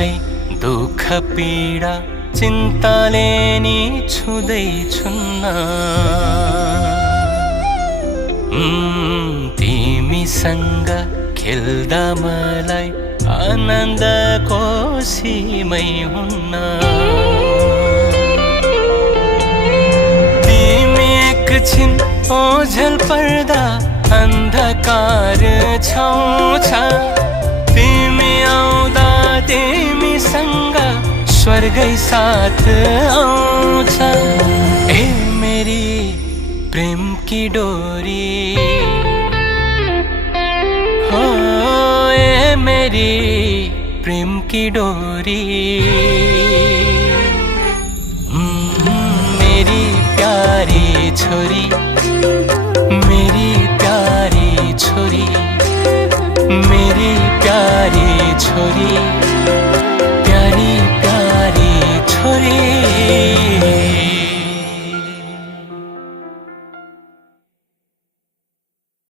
सुखै दुःख पीडा चिन्ताले नि छुँदै छुन्न तिमीसँग खेल्दा मलाई आनन्दको सीमै हुन्न तिमी एकछिन ओझेल पर्दा अन्धकार छाउँछ तिमी आउँदा तिमीसँग स्वर्गै साथ आउँछ ए मेरी प्रेम की डोरी हो ए मेरी प्रेम की डोरी मेरी प्यारी छोरी मेरी प्यारी छोरी मेरी प्यारी छोरी